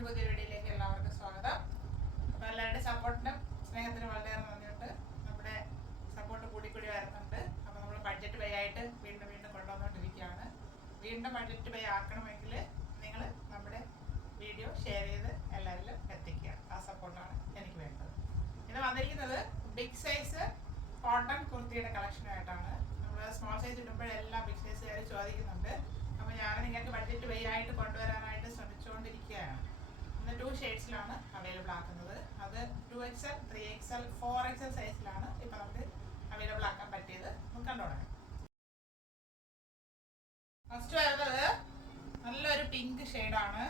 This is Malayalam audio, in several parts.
ബ്ലോഗ്സിന്റെ പുതിയ വീഡിയോയിലേക്ക് എല്ലാവർക്കും സ്വാഗതം. അപ്പോൾ എല്ലാവരുടെ സപ്പോർട്ടിനും സ്നേഹത്തിനും വളരെയേറെ നന്ദിയുണ്ട്. നമ്മുടെ സപ്പോർട്ട് കൂടി വരുന്നുണ്ട്. അപ്പോൾ നമ്മൾ ബഡ്ജറ്റ് പേ ആയിട്ട് വീണ്ടും കൊണ്ടുവന്നുകൊണ്ടിരിക്കുകയാണ്. വീണ്ടും ബഡ്ജറ്റ് പേ ആക്കണമെങ്കിൽ നിങ്ങൾ നമ്മുടെ വീഡിയോ ഷെയർ ചെയ്ത് എല്ലാവരിലും എത്തിക്കുക. ആ സപ്പോർട്ടാണ് എനിക്ക് വേണ്ടത്. ഇത് വന്നിരിക്കുന്നത് ബിഗ് സൈസ് കോട്ടൺ കുർത്തിയുടെ കളക്ഷനായിട്ടാണ്. നമ്മൾ സ്മോൾ സൈസ് ഇടുമ്പോഴെല്ലാം ബിഗ് സൈസുകാർ ചോദിക്കുന്നുണ്ട്. അപ്പോൾ ഞാൻ നിങ്ങൾക്ക് ബഡ്ജറ്റ് പേ ആയിട്ട് കൊണ്ടുവരാനായിട്ട് ശ്രമിച്ചുകൊണ്ടിരിക്കുകയാണ്. ഇന്ന് 2 ഷെയ്ഡ്സിലാണ് അവൈലബിൾ ആക്കുന്നത്. അത് 2XL, 3XL, 4XL സൈസിലാണ് ഇപ്പം നമുക്ക് അവൈലബിൾ ആക്കാൻ പറ്റിയത്. നമുക്ക് കണ്ടുകൊടുക്കാം. ഫസ്റ്റ് വരുന്നത് നല്ലൊരു പിങ്ക് ഷെയ്ഡാണ്.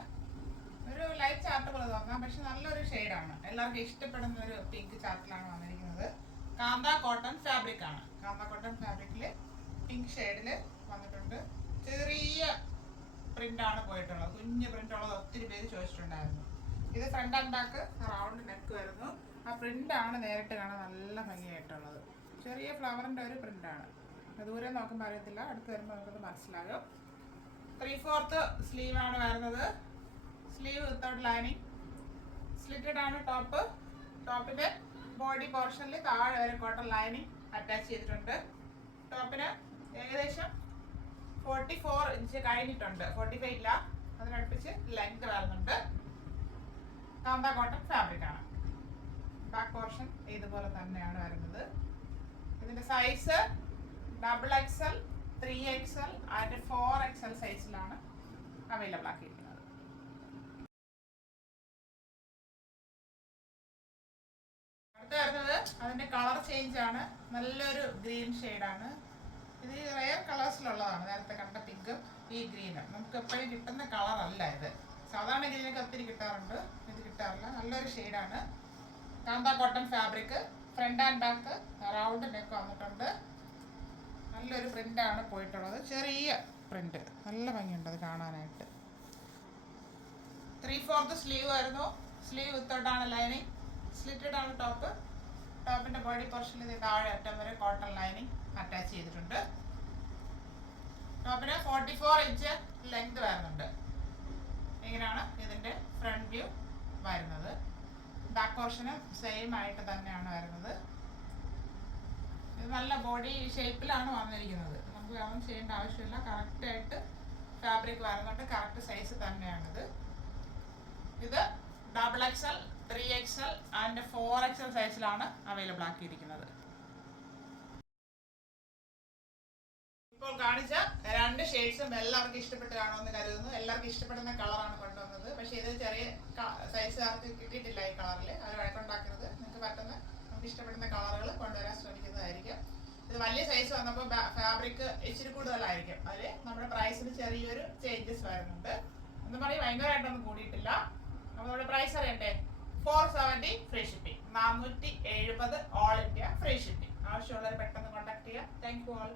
ഒരു ലൈറ്റ് ചാർട്ട് പോലെ തോന്നാം, പക്ഷെ നല്ലൊരു ഷെയ്ഡാണ്. എല്ലാവർക്കും ഇഷ്ടപ്പെടുന്ന ഒരു പിങ്ക് ചാർട്ടിലാണ് വന്നിരിക്കുന്നത്. കാന്ത കോട്ടൺ ഫാബ്രിക് ആണ്. കാന്ത കോട്ടൺ ഫാബ്രിക്കിൽ പിങ്ക് ഷെയ്ഡിൽ വന്നിട്ടുണ്ട്. ചെറിയ പ്രിന്റാണ് പോയിട്ടുള്ളത്. കുഞ്ഞ് പ്രിന്റ് ഉള്ളത് ഒത്തിരി പേര് ചോദിച്ചിട്ടുണ്ടായിരുന്നു. ഇത് front and back round neck വരുന്നു. ആ പ്രിന്റാണ് നേരിട്ട് കാണാൻ നല്ല ഭംഗിയായിട്ടുള്ളത്. ചെറിയ ഫ്ലവറിന്റെ ഒരു പ്രിന്റാണ്. ദൂരെ നോക്കുമ്പോൾ അറിയത്തില്ല, അടുത്ത് വരുമ്പോൾ നമുക്കത് മനസ്സിലാകും. 3/4 സ്ലീവാണ് വരുന്നത്. Sleeve without lining. സ്ലിറ്റഡ് ആണ് ടോപ്പ്. ടോപ്പിന്റെ ബോഡി പോർഷനിൽ താഴെ വരെ കോട്ടൺ ലൈനിങ് അറ്റാച്ച് ചെയ്തിട്ടുണ്ട്. ടോപ്പിന് ഏകദേശം 44 ഇഞ്ച് കഴിഞ്ഞിട്ടുണ്ട്. 45 ഇല്ല, അതിനടുപ്പിച്ച് ലെങ്ത് വരുന്നുണ്ട്. കാന്ത കോട്ടൺ ഫാബ്രിക് ആണ്. ബാക്ക് പോർഷൻ ഇതുപോലെ തന്നെയാണ് വരുന്നത്. ഇതിന്റെ size XXL, 3XL and 4XL സൈസിലാണ് അവൈലബിൾ ആക്കിയിരിക്കുന്നത്. അടുത്ത വരുന്നത് അതിന്റെ കളർ ചേഞ്ച് ആണ്. നല്ലൊരു ഗ്രീൻ ഷെയ്ഡാണ്. ഇത് റെയർ കളേഴ്സിലുള്ളതാണ്. നേരത്തെ കണ്ട പിങ്കും ഈ ഗ്രീനും നമുക്ക് എപ്പോഴും കിട്ടുന്ന കളറല്ല ഇത്. സാധാരണ ഗ്രീനൊക്കെ ഒത്തിരി കിട്ടാറുണ്ട്, ഇത് കിട്ടാറില്ല. നല്ലൊരു ഷെയ്ഡാണ്. Kantha cotton fabric. Front and back round neck വന്നിട്ടുണ്ട്. നല്ലൊരു പ്രിന്റാണ് പോയിട്ടുള്ളത്. ചെറിയ പ്രിന്റ്, നല്ല ഭംഗിയുണ്ട് അത് കാണാനായിട്ട്. 3/4 സ്ലീവ് വരുന്നു. സ്ലീവ് വിത്തൗട്ടാണ് ലൈനിങ്. സ്ലിറ്റഡ് ആണ് ടോപ്പ്. ടോപ്പിന്റെ ബോഡി പോർഷനിൽ താഴെ അറ്റം വരെ കോട്ടൺ ലൈനിങ് അറ്റാച്ച് ചെയ്തിട്ടുണ്ട്. ടോപ്പിന് 44 ഇഞ്ച് ലെങ്ത് വരുന്നുണ്ട്. ഇങ്ങനെയാണ് ഇതിന്റെ ഫ്രണ്ട് വ്യൂ വരുന്നത്. ബാക്ക് പോർഷനും സെയിം ആയിട്ട് തന്നെയാണ് വരുന്നത്. ഇത് നല്ല ബോഡി ഷേപ്പിലാണ് വന്നിരിക്കുന്നത്. നമുക്ക് ഒന്നും ചെയ്യേണ്ട ആവശ്യമില്ല. കറക്റ്റായിട്ട് ഫാബ്രിക് വരുന്നുണ്ട്. കറക്റ്റ് സൈസ് തന്നെയാണിത്. ഇത് XXL, 3XL ആൻഡ് 4XL സൈസിലാണ് അവൈലബിൾ ആക്കിയിരിക്കുന്നത്. ഇപ്പോൾ കാണിച്ച 2 ഷെയ്ഡ്സും എല്ലാവർക്കും ഇഷ്ടപ്പെട്ട് കാണുമെന്ന് കരുതുന്നു. എല്ലാവർക്കും ഇഷ്ടപ്പെടുന്ന കളറാണ് കൊണ്ടുവന്നത്. പക്ഷേ ഇത് ചെറിയ സൈസുകാർക്ക് കിട്ടിയിട്ടില്ല ഈ കളറിൽ. അവർ വഴക്കുണ്ടാക്കുന്നത്. നിങ്ങൾക്ക് പറ്റുന്ന നമുക്ക് ഇഷ്ടപ്പെടുന്ന കളറുകൾ കൊണ്ടുവരാൻ ശ്രമിക്കുന്നതായിരിക്കും. ഇത് വലിയ സൈസ് വന്നപ്പോൾ ഫാബ്രിക് ഇച്ചിരി കൂടുതലായിരിക്കും. അതിൽ നമ്മുടെ പ്രൈസിന് ചെറിയൊരു ചേഞ്ചസ് വരുന്നുണ്ട്. എന്ന് പറയും ഭയങ്കരമായിട്ടൊന്നും കൂടിയിട്ടില്ല. അപ്പോൾ നമ്മുടെ പ്രൈസ് അറിയണ്ടേ? 470 free shipping. 470 all India free shipping. ആവശ്യമുള്ളവർ പെട്ടെന്ന് കോൺടാക്ട് ചെയ്യാം. Thank you all.